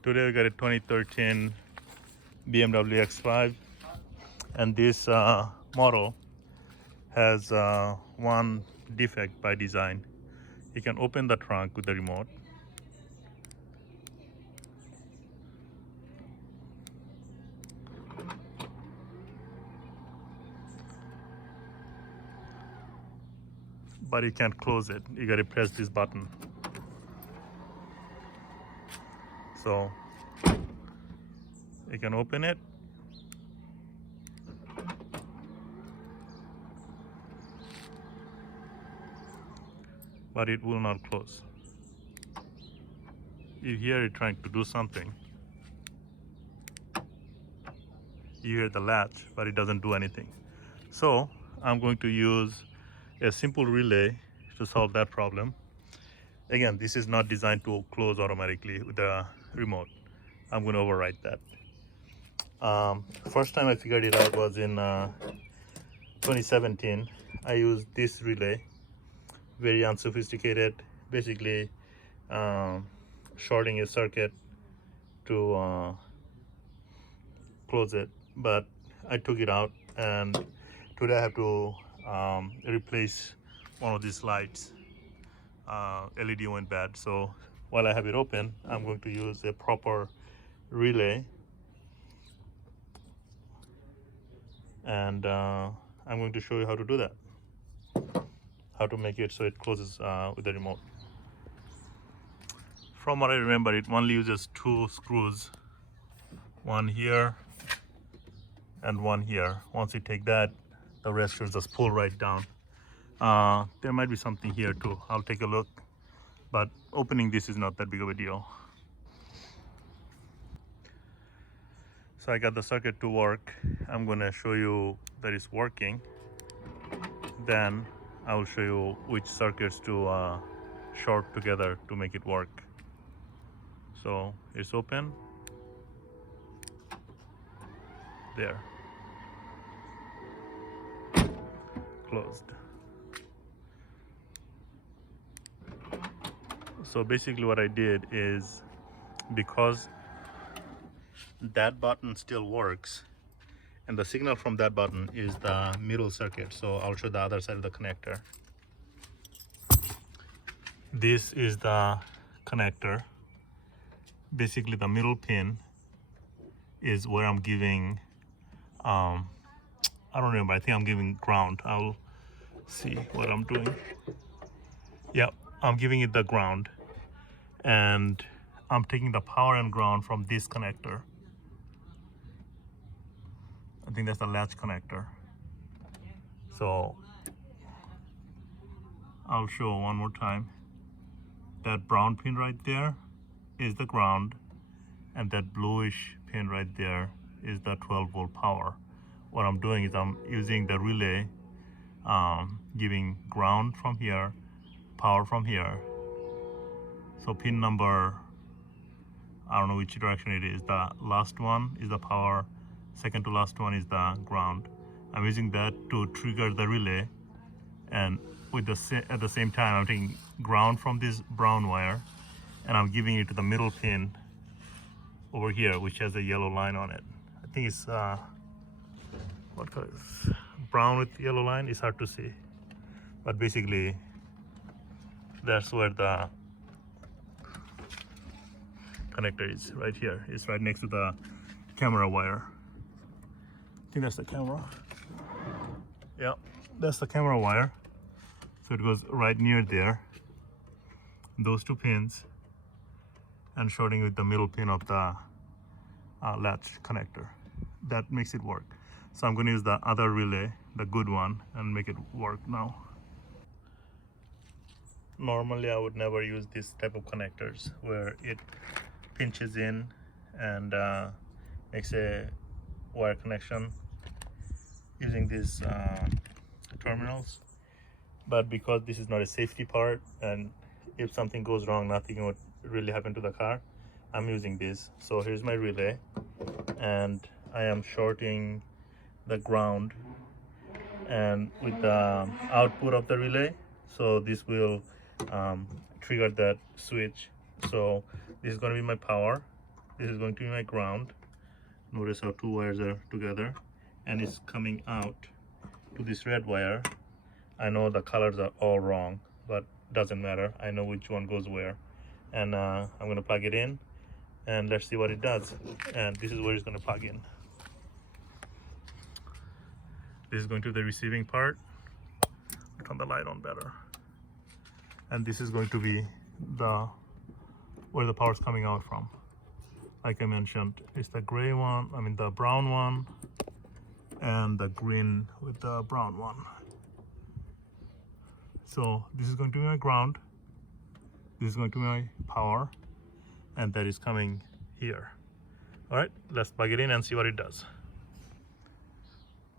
Today we got a 2013 BMW X5, and this model has one defect by design. You can open the trunk with the remote, but you can't close it. You gotta press this button. So you can open it, but it will not close. You hear it trying to do something. You hear the latch, but it doesn't do anything. So I'm going to use a simple relay to solve that problem. Again, this is not designed to close automatically with the remote. I'm going to override that. First time I figured it out was in 2017. I used this relay, very unsophisticated, basically shorting a circuit to close it, but I took it out, and today I have to replace one of these lights. LED went bad, so while I have it open, I'm going to use a proper relay, and I'm going to show you how to do that, how to make it so it closes with the remote. From what I remember, it only uses 2 screws, one here and one here. Once you take that, the rest should just pull right down. There might be something here too. I'll take a look, but opening this is not that big of a deal. So I got the circuit to work. I'm going to show you that it's working. Then I will show you which circuits to short together to make it work. So it's open. There. Closed. So basically what I did is, because that button still works and the signal from that button is the middle circuit, so I'll show the other side of the connector. This is the connector. Basically the middle pin is where I'm giving I don't remember, I think I'm giving ground. I'll see what I'm doing. Yep, I'm giving it the ground, and I'm taking the power and ground from this connector. I think that's the latch connector. So I'll show one more time. That brown pin right there is the ground, and that bluish pin right there is the 12-volt power. What I'm doing is I'm using the relay, giving ground from here, power from here. So pin number, I don't know which direction it is. The last one is the power, second to last one is the ground. I'm using that to trigger the relay, and with at the same time I'm taking ground from this brown wire and I'm giving it to the middle pin over here, which has a yellow line on it. I think it's what color is brown with yellow line? It's hard to see, but basically that's where the connector is, right here. It's right next to the camera wire. I think that's the camera. Yeah, that's the camera wire. So it goes right near there, those 2 pins, and shorting with the middle pin of the latch connector. That makes it work. So I'm going to use the other relay, the good one, and make it work now. Normally I would never use this type of connectors where it pinches in and makes a wire connection using these terminals. But because this is not a safety part, and if something goes wrong, nothing would really happen to the car, I'm using this. So here's my relay, and I am shorting the ground and with the output of the relay. So this will trigger that switch. So this is going to be my power, This is going to be my ground. Notice how two wires are together, and it's coming out to this red wire. I know the colors are all wrong, but doesn't matter. I know which one goes where. And I'm gonna plug it in, and let's see what it does. And this is where it's gonna plug in. This is going to the receiving part. I'll turn the light on better. And this is going to be where the power is coming out from. Like I mentioned, it's the gray one, the brown one, and the green with the brown one. So this is going to be my ground, this is going to be my power, and that is coming here. All right, let's plug it in and see what it does.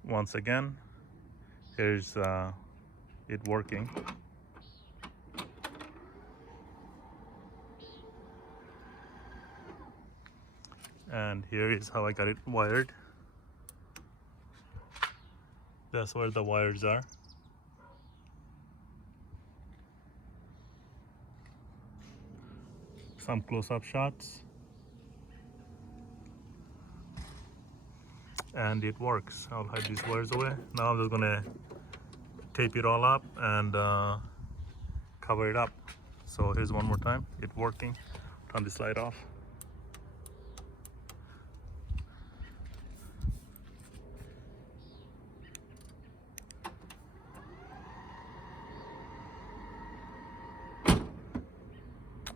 Once again, here's it working. And here is how I got it wired. That's where the wires are. Some close-up shots. And it works. I'll hide these wires away. Now I'm just gonna tape it all up and cover it up. So here's one more time, it working. Turn this light off.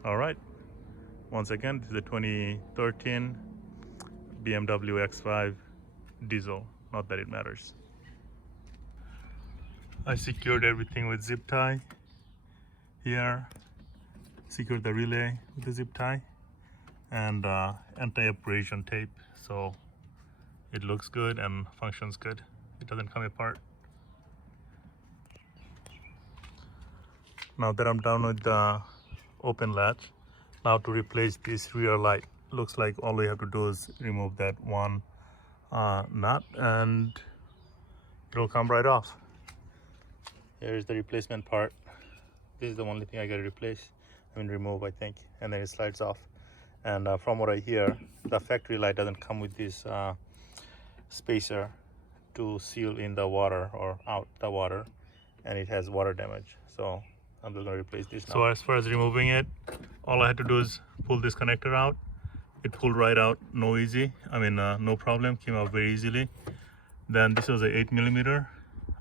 All right, once again, this is a 2013 BMW X5 diesel, not that it matters. I secured everything with zip tie here, secured the relay with the zip tie, and anti-abrasion tape, so it looks good and functions good. It doesn't come apart. Now that I'm done with the open latch, now to replace this rear light, looks like all we have to do is remove that one nut and it'll come right off. Here's the replacement part. This is the only thing I gotta replace, remove, I think, and then it slides off. And from what I hear, the factory light doesn't come with this spacer to seal in the water or out the water, and it has water damage, so I'm just gonna replace this now. So as far as removing it, all I had to do is pull this connector out. It pulled right out, no problem, came out very easily. Then this was a 8mm.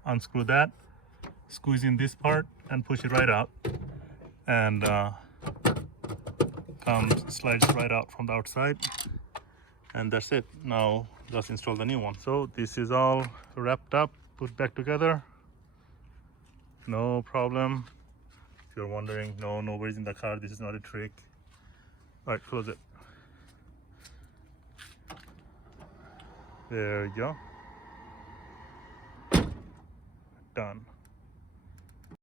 Unscrew that, squeeze in this part and push it right out, and slides right out from the outside, and that's it. Now just install the new one. So this is all wrapped up, put back together, no problem. If you're wondering, no, nobody's in the car, this is not a trick. All right, close it. There you go. Done.